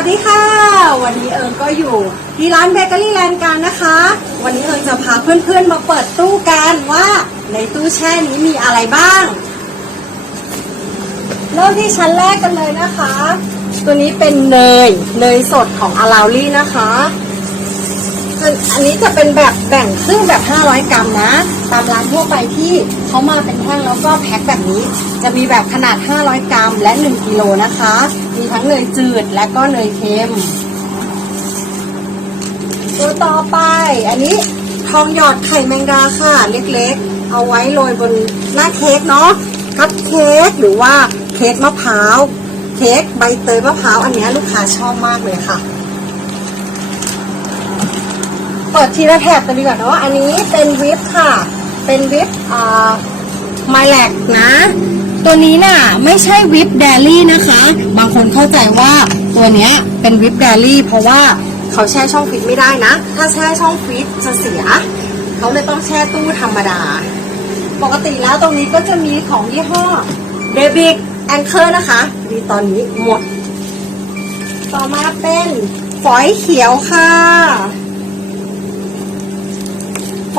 วัสดีค่ะ วันนี้เอิงก็อยู่ที่ร้านเบเกอรี่แลนด์กันนะคะ วันนี้เอิงจะพาเพื่อนๆมาเปิดตู้กันว่าในตู้แช่นี้มีอะไรบ้าง เริ่มที่ชั้นแรกกันเลยนะคะ ตัวนี้เป็นเนยเนยสดของอาราลี่นะคะ ส่วนอันนี้จะเป็นแบบแบ่งครึ่งแบบ 500 กรัมนะ ตามร้านทั่วไปที่เขามาเป็นแท่งแล้วก็แพ็คแบบนี้ จะมีแบบขนาด 500 กรัม และ 1กิโลนะคะ มีทั้งเนยจืดและก็เนยเค็มตัวต่อไป อันนี้ทองหยอดไข่แมงดาค่ะ เล็กๆ เอาไว้โรยบนหน้าเค้กเนาะคัพเค้กหรือว่าเค้กมะพร้าว เค้กใบเตยมะพร้าว อันนี้ลูกค้าชอบมากเลยค่ะ ปิดทีละแถบกันดีกว่าเนาะ อันนี้เป็นวิปค่ะ เป็นวิปอ่าไมแลกนะ ตัวนี้น่ะไม่ใช่วิปเดลี่นะคะ บางคนเข้าใจว่าตัวเนี้ยเป็นวิปเดลี่เพราะว่าเขาแช่ช่องฟรีซไม่ได้นะ ถ้าแช่ช่องฟรีซจะเสีย เขาเลยต้องแช่ตู้ธรรมดา ปกติแล้วตรงนี้ก็จะมีของยี่ห้อเดบิกแองเกอร์นะคะ มีตอนนี้หมด ต่อมาเป็นฝอยเขียวค่ะ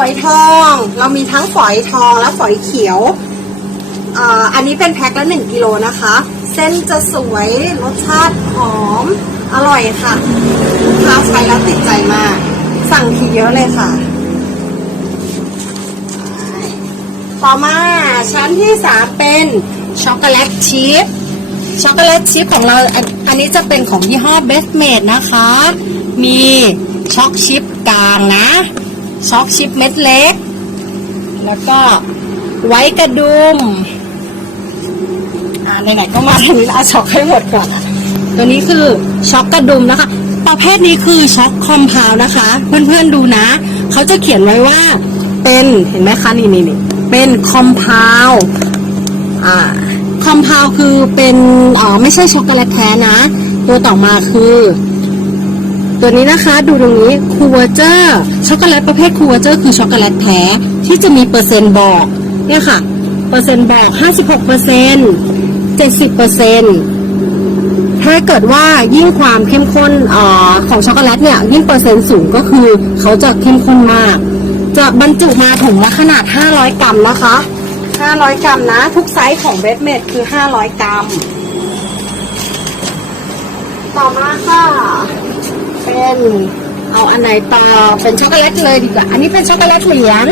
อยทอง เรามีทั้งฝอยทองและฝอยเขียวอันนี้เป็นแพ็คละหนึ่งกิโลนะคะ เส้นจะสวยรสชาติหอม อร่อยค่ะลูกค้าใช้แล้วติดใจมาก สั่งทีเยอะเลยค่ะ ต่อมาชั้นที่สามเป็นช็อกโกแลตชีสช็อกโกแลตชิพของเราอันอันนี้จะเป็นของยี่ห้อเบสเมดนะคะ มีช็อกชิปกลางนะ ช็อกชิปเม็ดเล็ก แล้วก็ไว้กระดุมอ่าไหนๆก็มาทางนี้ล้วเอาช็อกให้หมดก่อนอะตัวนี้คือช็อกกระดุมนะคะ ประเภทนี้คือช็อกคอมเพลนะคะ เพื่อนๆดูนะ เขาจะเขียนไว้ว่าเป็นเห็นไหมคะนี่นี่นี่เป็นคอมเพลอ่าคอมเพลคือเป็นอ๋อไม่ใช่ช็อกโกแลตแท้นะ ตัวต่อมาคือ ตัวนี้นะคะดูตรงนี้คูเวอร์เจอร์ช็อกโกแลตประเภทคูเวอร์เจอร์คือช็อกโกแลตแท้ที่จะมีเปอร์เซ็นต์บอกเนี่ยค่ะเปอร์เซ็นต์บอก 56เปอร์เซ็นต์70เปอร์เซ็นต์ถ้าเกิดว่ายิ่งความเข้มข้นออของช็อกโกแลตเนี่ยยิ่งเปอร์เซ็นต์สูงก็คือเขาจะเข้มข้นมาก จะบรรจุมาถุงละขนาด 500 กรัมนะคะ 500 กรัมนะ ทุกไซส์ของเบสเมดคือ 500 กรัม ต่อมาค่ะ เป็นเอาอันไหนต่อเป็นช็อกโกแลตเลยดีกว่า อันนี้เป็นช็อกโกแลตเหรียญ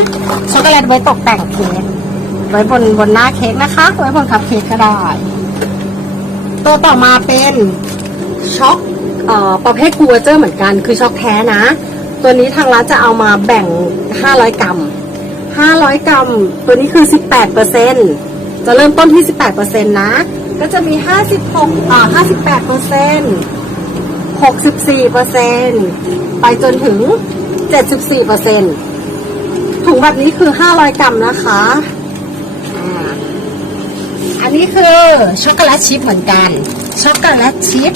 ช็อกโกแลตไว้ตกแต่งเค้กไว้บนบนหน้าเค้กนะคะ ไว้บนคัพเค้กก็ได้ ตัวต่อมาเป็นช็อกเอ่อประเภทคูเวอร์เจอร์เหมือนกันคือช็อกแท้นะ ตัวนี้ทางร้านจะเอามาแบ่ง 500 กรัม 500 กรัม ตัวนี้คือ 18เปอร์เซ็นจะเริ่มต้นที่ 18เปอร์เซ็นนะ ก็จะมี 56อ่า58เปอร์เซ็น 64เปอร์เซ็นไปจนถึง 74เปอร์เซ็นถุงแบบนี้คือ 500 กรัมนะคะอ่าอันนี้คือช็อกโกแลตชิพเหมือนกัน ช็อกโกแลตชิพ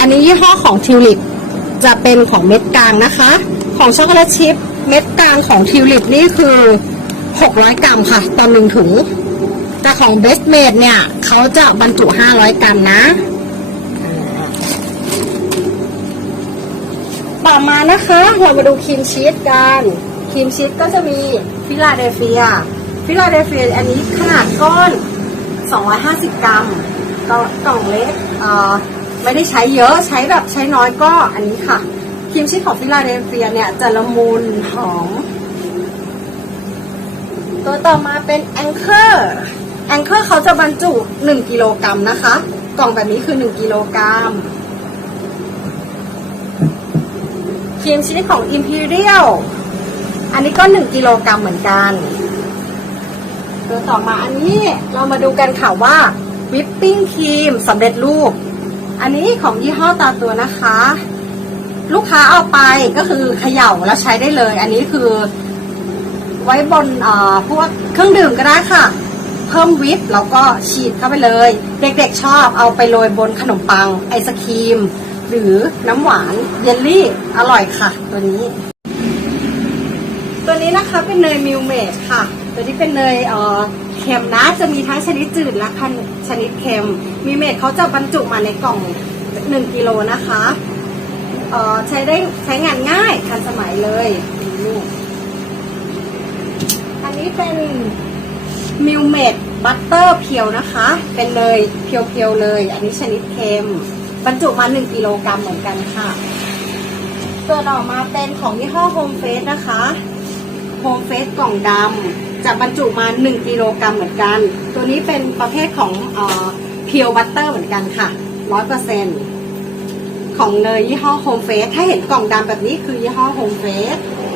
อันนี้ยี่ห้อของทิวลิปจะเป็นของเม็ดกลางนะคะ ของช็อกโกแลตชิพเม็ดกลางของทิวลิปนี่คือ 600 กรัมค่ะต่อหนึ่งถุงแต่ของเบสเมดเนี่ยเขาจะบรรจุ 500 กรัมนะ ต่อมานะคะเรามาดูครีมชีสกันครีมชีสก็จะมีฟิลาเดลเฟียฟิลาเดลเฟียอันนี้ขนาดก้อน 250 กรัมกล่องกล่องเล็กเอ่อไม่ได้ใช้เยอะใช้แบบใช้น้อยก็อันนี้ค่ะครีมชีสของฟิลาเดลเฟียเนี่ยจะละมุนหอมตัวต่อมาเป็นแองเกอร์แองเกอร์เขาจะบรรจุ 1 กิโลกรัมนะคะ กล่องแบบนี้คือ 1 กิโลกรัม ค รีมชีสของ Imperial อันนี้ก็ 1กิโลกรัมเหมือนกันตัวต่อมาอันนี้เรามาดูกันค่ะว่าวิปปิ้งครีมสำเร็จรูป อันนี้ของยี่ห้อตาตัวนะคะ ลูกค้าเอาไปก็คือเขย่าแล้วใช้ได้เลย อันนี้คือไว้บนพวกเครื่องดื่มก็ได้ค่ะ เพิ่มวิปแล้วก็ฉีดเข้าไปเลย เด็กๆชอบเอาไปโรยบนขนมปังไอศครีม หรือน้ำหวานเยลลี่อร่อยค่ะ ตัวนี้ ตัวนี้นะคะเป็นเนยมิลเมดค่ะ ตัวนี้เป็นเนยเอ่อเค็มนะจะมีทั้งชนิดจืดและชนิดเค็มมิลเมดเขาจะบรรจุมาในกล่อง1กิโลนะคะเอ่อใช้ได้ใช้งานง่ายทันสมัยเลยอันนี้เป็นมิลเมดบัตเตอร์เพียวนะคะ เป็นเนยเพียวๆเลย อันนี้ชนิดเค็ม บรรจุมา 1กิโลกรัมเหมือนกันค่ะส่วนออกมาเป็นของยี่ห้อโฮมเฟสนะคะโฮมเฟสกล่องดำจะบรรจุมา 1กิโลกรัมเหมือนกัน ตัวนี้เป็นประเภทของเพียวบัตเตอร์เหมือนกันค่ะ 100%ของเนยยี่ห้อโฮมเฟสถ้าเห็นกล่องดำแบบนี้คือยี่ห้อโฮมเฟส